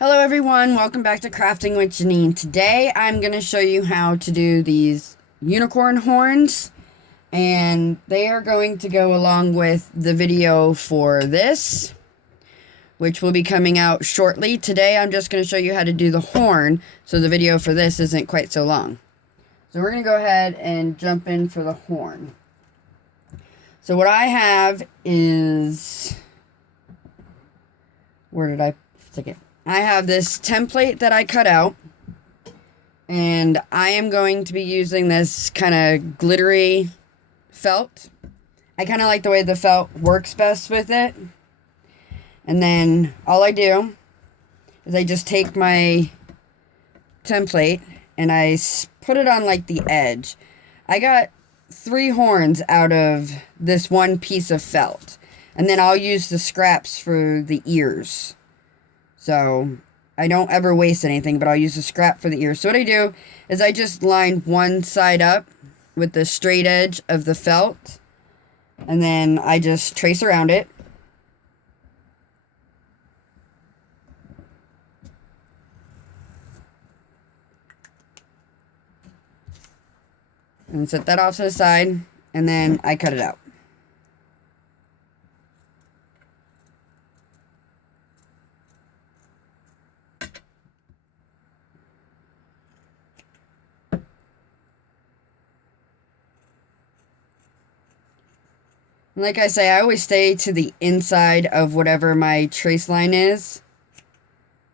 Hello everyone, welcome back to Crafting with Jeanine. Today I'm going to show you how to do these unicorn horns, and they are going to go along with the video for this, which will be coming out shortly. Today I'm just going to show you how to do the horn, so the video for this isn't quite so long. So we're going to go ahead and jump in for the horn. So what I have is, where did I stick it? I have this template that I cut out, and I am going to be using this kind of glittery felt. I kind of like the way the felt works best with it. And then all I do is I just take my template and I put it on like the edge. I got 3 horns out of this one piece of felt, and then I'll use the scraps for the ears. So I don't ever waste anything, but I'll use a scrap for the ears. So what I do is I just line one side up with the straight edge of the felt, and then I just trace around it. And set that off to the side, and then I cut it out. Like I say, I always stay to the inside of whatever my trace line is,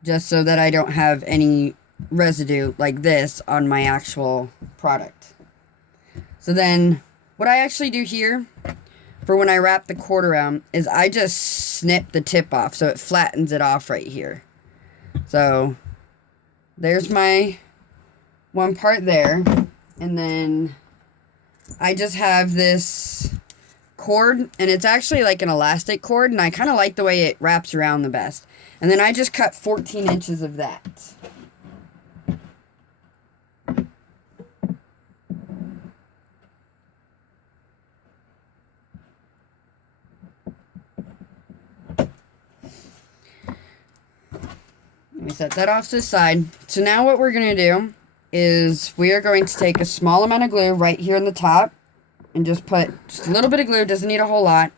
just so that I don't have any residue like this on my actual product. So then, what I actually do here, for when I wrap the cord around, is I just snip the tip off, so it flattens it off right here. So, there's my one part there, and then I just have this cord, and it's actually like an elastic cord, and I kind of like the way it wraps around the best. And then I just cut 14 inches of that. Let me set that off to the side. So now what we're going to do is we are going to take a small amount of glue right here on the top, and just put just a little bit of glue, doesn't need a whole lot.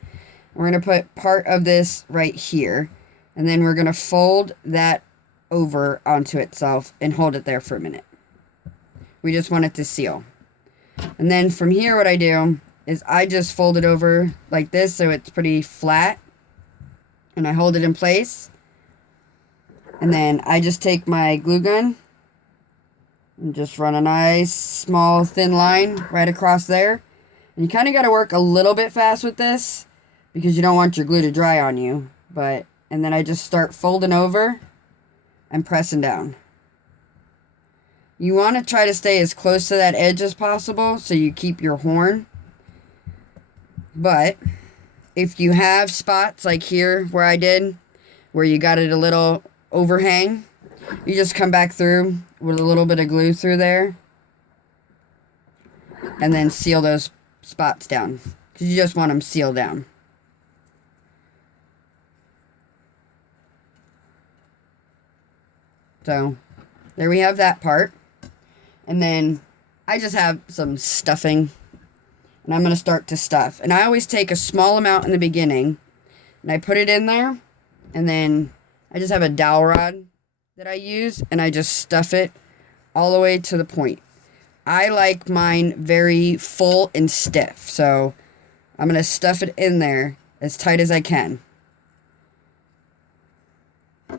We're going to put part of this right here, and then we're going to fold that over onto itself and hold it there for a minute. We just want it to seal. And then from here, what I do is I just fold it over like this so it's pretty flat, and I hold it in place. And then I just take my glue gun and just run a nice small thin line right across there. And you kind of got to work a little bit fast with this because you don't want your glue to dry on you. And then I just start folding over and pressing down. You want to try to stay as close to that edge as possible so you keep your horn. But if you have spots like here where I did, where you got it a little overhang, you just come back through with a little bit of glue through there and then seal those spots down, because you just want them sealed down. So there we have that part. And then I just have some stuffing, and I'm going to start to stuff. And I always take a small amount in the beginning and I put it in there, and then I just have a dowel rod that I use, and I just stuff it all the way to the point. I like mine very full and stiff, so I'm going to stuff it in there as tight as I can. So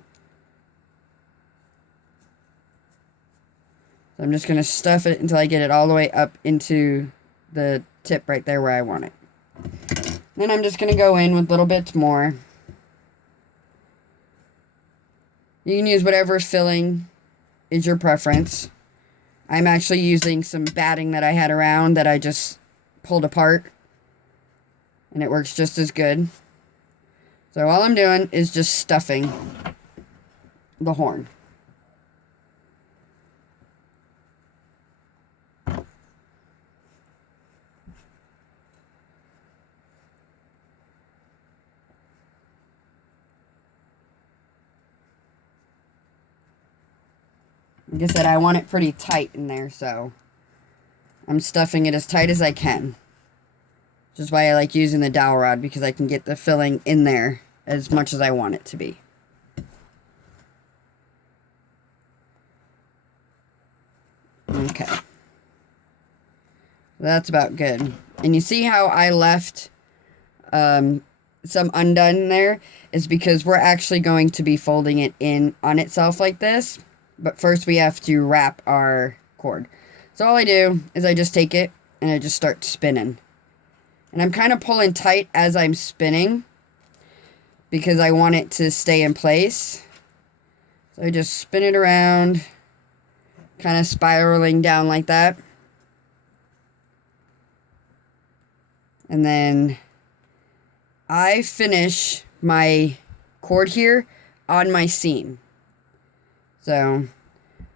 I'm just going to stuff it until I get it all the way up into the tip right there where I want it. Then I'm just going to go in with little bits more. You can use whatever filling is your preference. I'm actually using some batting that I had around that I just pulled apart, and it works just as good. So all I'm doing is just stuffing the horn. Like I said, I want it pretty tight in there, so I'm stuffing it as tight as I can. Which is why I like using the dowel rod, because I can get the filling in there as much as I want it to be. Okay. That's about good. And you see how I left some undone there? Is because we're actually going to be folding it in on itself like this. But first we have to wrap our cord. So all I do is I just take it and I just start spinning. And I'm kind of pulling tight as I'm spinning because I want it to stay in place. So I just spin it around, kind of spiraling down like that. And then I finish my cord here on my seam. So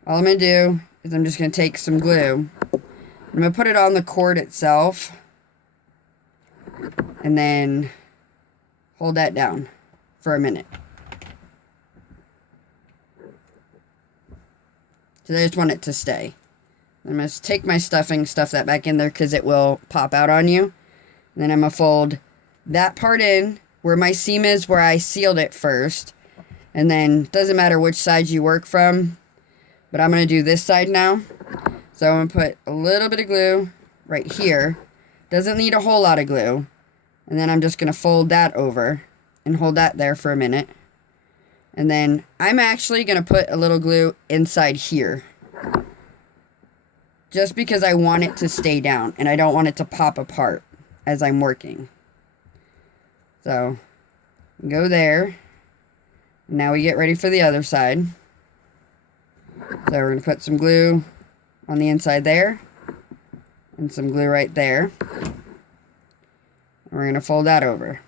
all I'm going to do is I'm just going to take some glue. I'm going to put it on the cord itself. And then hold that down for a minute. So I just want it to stay. I'm going to take my stuffing, stuff that back in there because it will pop out on you. And then I'm going to fold that part in where my seam is, where I sealed it first. And then, doesn't matter which side you work from, but I'm going to do this side now. So I'm going to put a little bit of glue right here. Doesn't need a whole lot of glue. And then I'm just going to fold that over and hold that there for a minute. And then I'm actually going to put a little glue inside here. Just because I want it to stay down and I don't want it to pop apart as I'm working. So, go there. Now we get ready for the other side. So we're going to put some glue on the inside there. And some glue right there. And we're going to fold that over.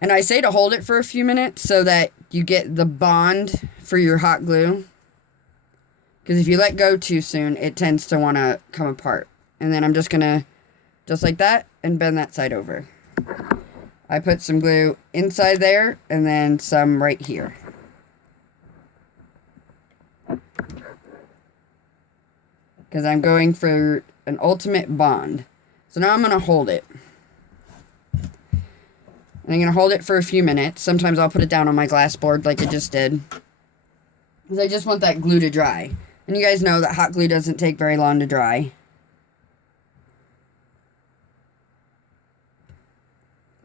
And I say to hold it for a few minutes so that you get the bond for your hot glue. Because if you let go too soon, it tends to want to come apart. And then I'm just going to, just like that, and bend that side over. I put some glue inside there, and then some right here. Because I'm going for an ultimate bond. So now I'm going to hold it. And I'm going to hold it for a few minutes. Sometimes I'll put it down on my glass board like I just did. Because I just want that glue to dry. And you guys know that hot glue doesn't take very long to dry.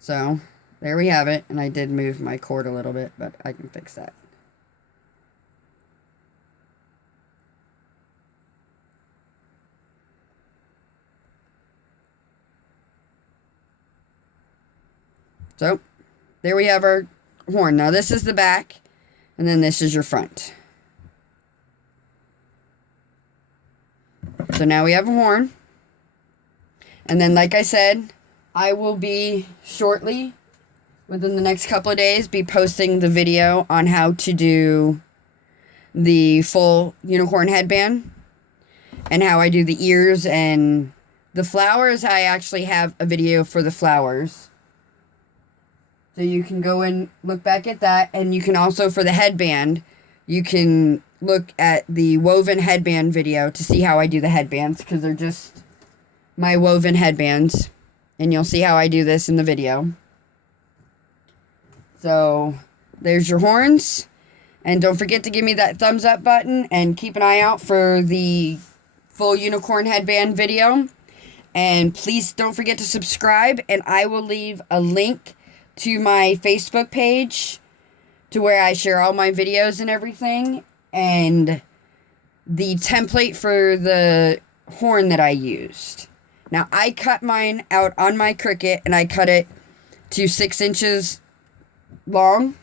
So, there we have it. And I did move my cord a little bit, but I can fix that. So, there we have our horn. Now, this is the back, and then this is your front. So, now we have a horn. And then, like I said, I will be shortly, within the next couple of days, be posting the video on how to do the full unicorn headband and how I do the ears and the flowers. I actually have a video for the flowers. So you can go and look back at that. And you can also, for the headband, you can look at the woven headband video to see how I do the headbands, because they're just my woven headbands. And you'll see how I do this in the video. So, there's your horns. And don't forget to give me that thumbs up button. And keep an eye out for the full unicorn headband video. And please don't forget to subscribe. And I will leave a link to my Facebook page, to where I share all my videos and everything. And the template for the horn that I used. Now, I cut mine out on my Cricut, and I cut it to 6 inches long,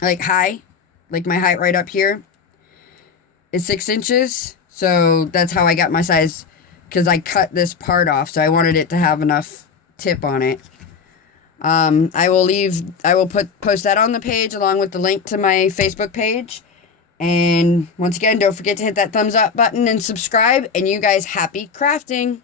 like high, like my height right up here is 6 inches. So that's how I got my size, because I cut this part off, so I wanted it to have enough tip on it. I will post that on the page along with the link to my Facebook page. And once again, don't forget to hit that thumbs up button and subscribe. And you guys, happy crafting!